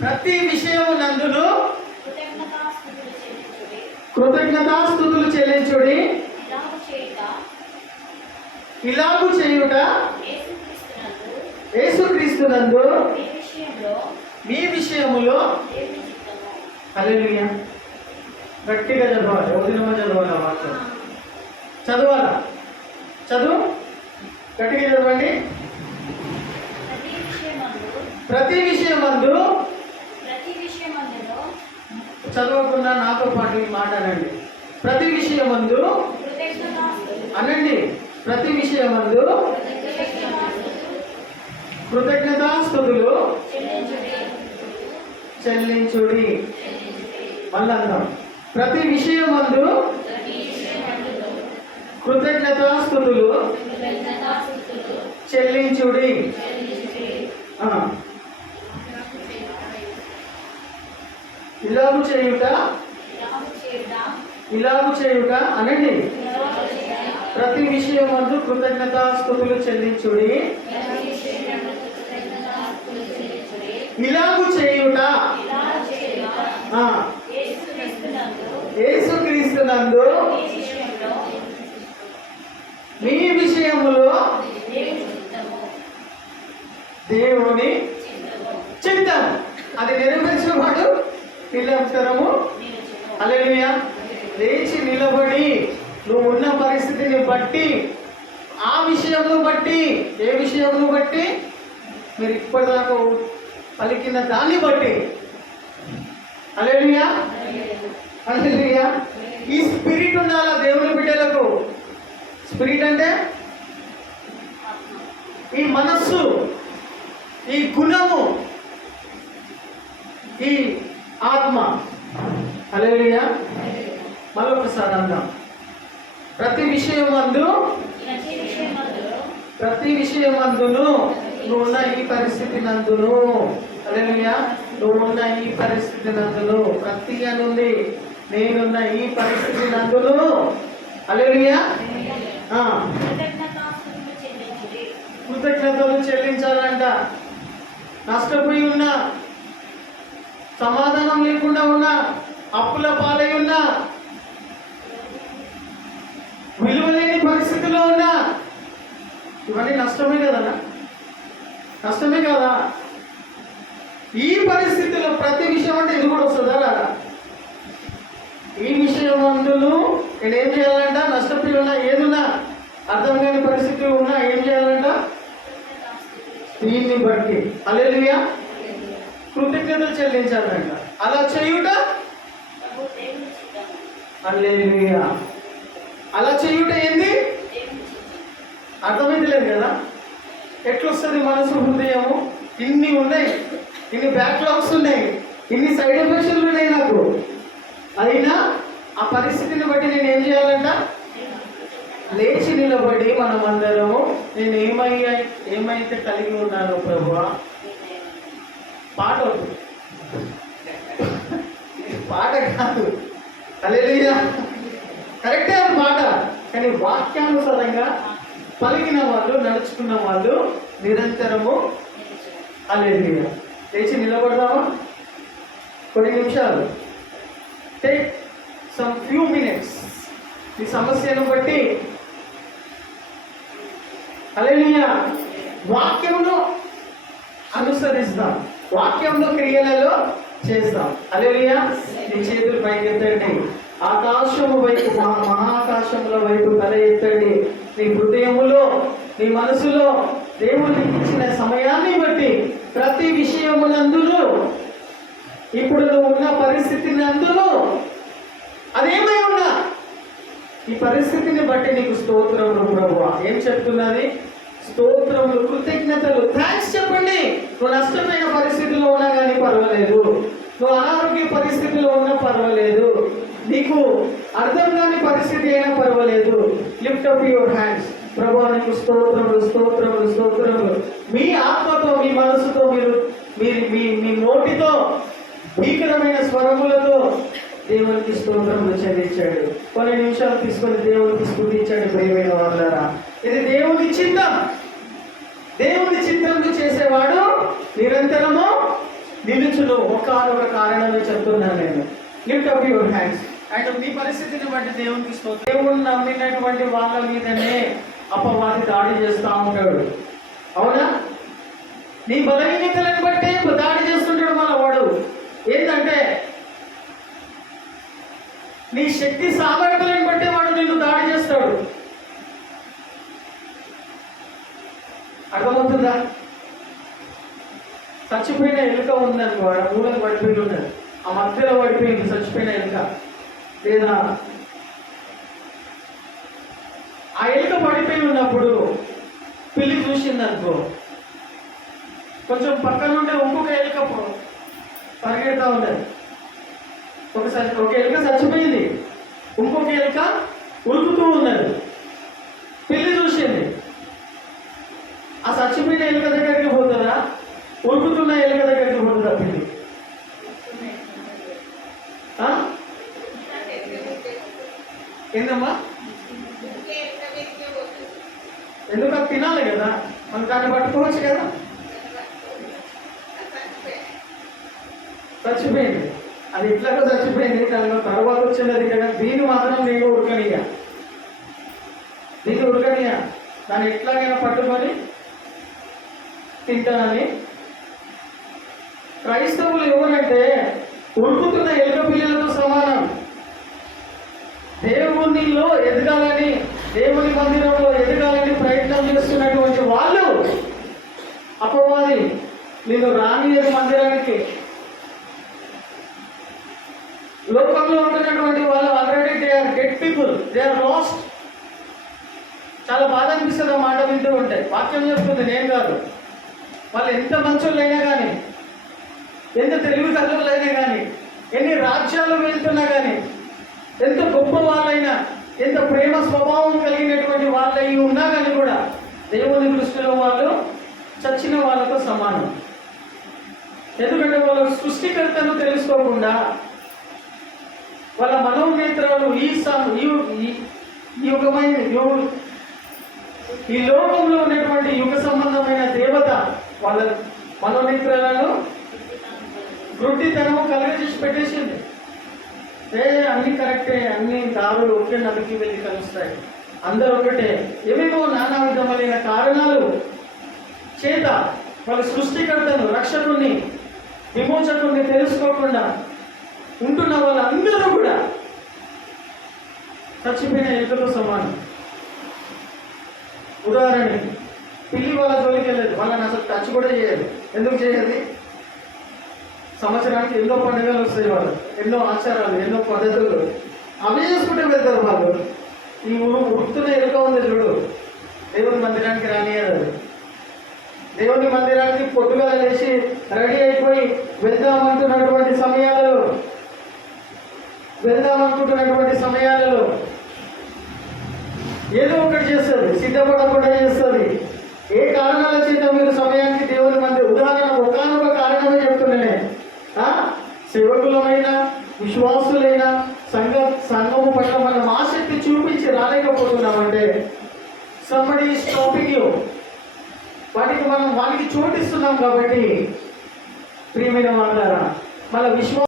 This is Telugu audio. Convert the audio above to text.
ప్రతి విషయమునందును కృతజ్ఞతాస్తుతులు చెల్లించుడి. ఇలాగు చేయుట యేసుక్రీస్తునందు మీ విషయములో. హల్లెలూయా. గట్టిగా చదవాలి. వదినమో చదవాలా? మాత్రం చదవాలా? చదువు గట్టిగా చదవండి. ప్రతి విషయమందు చదవకుండా నాతో పాటు ఈ మాట అనండి. ప్రతి విషయమందు అనండి. ప్రతి విషయమందు కృతజ్ఞతాస్తుతులు చెల్లించుడి. మళ్ళీ అందాం. ప్రతి విషయమందు కృతజ్ఞతాస్తుతులు చెల్లించుడి. ఇలాగు చేయుట అనండి. ప్రతి విషయమందు కృతజ్ఞతాస్తుతులు చెల్లించుడి. ఇలాగు చేయుట యేసుక్రీస్తునందు మీ విషయములో దేవుని చిత్తం. అది నెరవేర్చిన వాడు నిరంతరము. హల్లెలూయా. లేచి నిలబడి నువ్వు ఉన్న పరిస్థితిని బట్టి, ఆ విషయంలో బట్టి, ఏ విషయంలో బట్టి, మీరు ఇప్పటిదాకా పలికిన దాన్ని బట్టి. హల్లెలూయా. హల్లెలూయా. ఈ స్పిరిట్ ఉండాలా దేవుని బిడ్డలకు. స్పిరిట్ అంటే ఈ మనస్సు, ఈ గుణము, ఈ ఆత్మ. హల్లెలూయా. మరొకసారి అందాం. ప్రతి విషయమందును నువ్వు ఉన్న ఈ పరిస్థితి నందును. హల్లెలూయా. నువ్వు ఉన్న ఈ పరిస్థితి నందును. ప్రతి అనుంది నేనున్న ఈ పరిస్థితి నందును. హల్లెలూయా. కృతజ్ఞతలు చెల్లించాలంట. నష్టపోయి ఉన్నా, సమాధానం లేకుండా ఉన్నా, అప్పుల పాలై ఉన్నా, విలువలేని పరిస్థితిలో ఉన్నా, ఇవన్నీ నష్టమే కదా? నష్టమే కదా? ఈ పరిస్థితిలో ప్రతి విషయం అంటే ఇది కూడా వస్తుందా రాదా? ఈ విషయం అందులో నేను ఏం చేయాలంట? నష్టపోయి ఉన్నా, ఏదున్నా, అర్థం కాని పరిస్థితి ఉన్నా ఏం చేయాలంట? దీన్ని బట్టి హల్లెలూయా కృతజ్ఞతలు చెల్లించాలంట. అలా చేయుట హల్లెలూయా. అలా చేయుట ఏంది? అర్థమైతే లేదు కదా? ఎట్లొస్తుంది మనసు, హృదయము? ఇన్ని ఉన్నాయి, ఇన్ని బ్యాక్లాగ్స్ ఉన్నాయి, ఇన్ని సైడ్ ఎఫెక్ట్స్ ఉన్నాయి నాకు. అయినా ఆ పరిస్థితిని బట్టి నేను ఏం చేయాలంట? లేచి నిలబడి మనమందరము నేను ఏమైతే కలిగి ఉన్నానో ప్రభువా. పాట పాట కాదు. హల్లెలూయా. కరెక్టే అది మాట. కానీ వాక్యానుసారంగా పలికిన వాళ్ళు, నడుచుకున్న వాళ్ళు నిరంతరము. హల్లెలూయా. లేచి నిలబడదామా? కొన్ని నిమిషాలు. Take some few minutes. ఈ సమస్యను బట్టి హల్లెలూయా వాక్యమును అనుసరిస్తాం, వాక్యంలో క్రియలలో చేస్తాం. హల్లెలూయా. నీ చేతులు పైకి ఎత్తండి. ఆకాశము వైపు, మహాకాశముల వైపు తల ఎత్తండి. నీ హృదయములో, నీ మనసులో దేవునికి ఇచ్చిన సమయాన్ని బట్టి ప్రతి విషయమునందును, ఇప్పుడు నువ్వు ఉన్న పరిస్థితిని అందులో అదేమై ఉన్నా ఈ పరిస్థితిని బట్టి నీకు స్తోత్రములు ప్రభువా. ఏం చెప్తున్నది? స్తోత్రములు, కృతజ్ఞతలు, థ్యాంక్స్ చెప్పండి. నువ్వు నష్టమైన పరిస్థితిలో ఉన్నా కానీ పర్వాలేదు, నువ్వు అనారోగ్య పరిస్థితిలో ఉన్నా పర్వాలేదు, నీకు అర్థం కాని పరిస్థితి అయినా పర్వాలేదు. Lift up your hands. ప్రభువా నీకు స్తోత్రములు, స్తోత్రములు, స్తోత్రములు. మీ ఆత్మతో, మీ మనసుతో, మీ నోటితో భీకరమైన స్వరములతో దేవునికి స్తోత్రములు చెల్లించాడు. కొన్ని నిమిషాలు తీసుకొని దేవునికి స్తుతించాడు. ప్రియమైన వాళ్ళారా, ఇది దేవుని చిత్తం. దేవుని చిత్తంలో చేసేవాడు నిరంతరము నిలుచును ఒకానొక కారణమే చెప్తున్నాను నేను. Lift up your hands. And మీ పరిస్థితిని బట్టి దేవునికి స్తోత్రం. దేవుని నమ్మినటువంటి వాళ్ళ మీదనే అపవాది దాడి చేస్తూ ఉంటాడు. అవునా? నీ బలహీనతలను బట్టి దాడి చేస్తుంటాడు మన వాడు. ఏంటంటే నీ శక్తి సామర్థ్యాలను బట్టి వాడు నిన్ను దాడి చేస్తాడు. అర్థమవుతుందా? చచ్చిపోయిన ఎలుక ఉందని వాడు మూలకు పడిపోయి ఉన్నది, ఆ మధ్యలో పడిపోయింది చచ్చిపోయిన ఎలుక. లేదా ఆ ఎలుక పడిపోయి ఉన్నప్పుడు పిల్లి చూసిందనుకో, కొంచెం పక్కన ఉండే ఇంకొక ఎలుక పరిగెడతా ఉన్నది. ఒక ఎలుక చచ్చిపోయింది, ఇంకొక ఎలుక ఉరుకుతూ ఉన్నది. పిల్లి చూసింది. ఆ చచ్చిపోయిన ఎలుక దగ్గరికి పోతుందా, ఉరుకుతున్న ఎలుక దగ్గరికి పోతుందా పిల్లి? ఏందమ్మా? ఎందుకు అది తినాలి కదా, మనం దాన్ని పట్టుకోవచ్చు కదా. చచ్చిపోయింది, అది ఇట్లాగా చచ్చిపోయింది. దాని తర్వాత వచ్చినది కదా, దీన్ని మాత్రం నేను ఉడకనియా, దీన్ని ఉడకనియా, దాన్ని ఎట్లాగైనా పట్టుకొని తింటానని. క్రైస్తవులు ఎవరంటే ఉరుకుతున్న ఎలుక పిల్లలతో సమానం. దేవునిలో ఎదగాలని, దేవుని మందిరంలో ఎదగాలని ప్రయత్నం చేస్తున్నటువంటి వాళ్ళు అపవాది నేను రానియదు మందిరానికి. లోకంలో ఉంటున్నటువంటి వాళ్ళు already they are dead people, they are lost. చాలా బాధ అనిపిస్తుంది ఆ మాట వింటూ ఉంటే. వాక్యం చెప్తుంది, నేను కాదు. వాళ్ళు ఎంత మంచోళ్ళైనా కానీ, ఎంత తెలివి కళ్ళైనా కానీ, ఎన్ని రాజ్యాలు వెళ్తున్నా కానీ, ఎంత గొప్ప వాళ్ళైనా, ఎంత ప్రేమ స్వభావం కలిగినటువంటి వాళ్ళై ఉన్నా కానీ కూడా దేవుని దృష్టిలో వాళ్ళు చచ్చిన వాళ్ళతో సమానం. ఎందుకంటే వాళ్ళ సృష్టికర్తను తెలుసుకోకుండా వాళ్ళ మనోనేత్రాలు ఈ లోకంలో ఉన్నటువంటి యుగ సంబంధమైన దేవత వాళ్ళ మనోనేత్రాలను గుడ్డితనము కలగజేసి పెట్టేసింది. అన్ని కరెక్టే, అన్ని దారులు ఒకే నదికి వెళ్ళి కలుస్తాయి, అందరూ ఒకటే. ఏమేమో నానా విధమైన కారణాలు చేత వాళ్ళ సృష్టికర్తను, రక్షకుని, విమోచకుని తెలుసుకోకుండా ఉంటున్న వాళ్ళందరూ కూడా చచ్చిపోయిన ఎలుకతో సమానం. ఉదాహరణకి పిల్లి వాళ్ళ జోలికి వెళ్ళలేదు, వాళ్ళని అసలు టచ్ కూడా చేయదు. ఎందుకు చేయదు? సంవత్సరానికి ఎన్నో పండుగలు వస్తాయి, వాళ్ళు ఎన్నో ఆచారాలు, ఎన్నో పద్ధతులు, అవే చేసుకుంటే వెళ్తారు వాళ్ళు. ఈ ఉరుకుతున్న ఎలుక ఉంది చూడు, దేవుని మందిరానికి రానియదు. దేవుని మందిరానికి పొద్దుగా లేచి రెడీ అయిపోయి వెళ్దామనుకున్నటువంటి సమయాలలో ఏదో ఒకటి చేస్తుంది, సిద్ధపడకుండా చేస్తుంది. ఏ కారణాల చేత మీరు సమయానికి దేవుని మందిరం, ఉదాహరణ ఒకనొక కారణమే చెప్తున్నానే, సేవకులమైనా విశ్వాసులైనా సంఘము పట్ల మనం ఆసక్తి చూపించి రాలేకపోతున్నామంటే somebody is stopping you. వాటికి చోటిస్తున్నాం కాబట్టి ప్రియమైన వాళ్ళారా, మన విశ్వాసం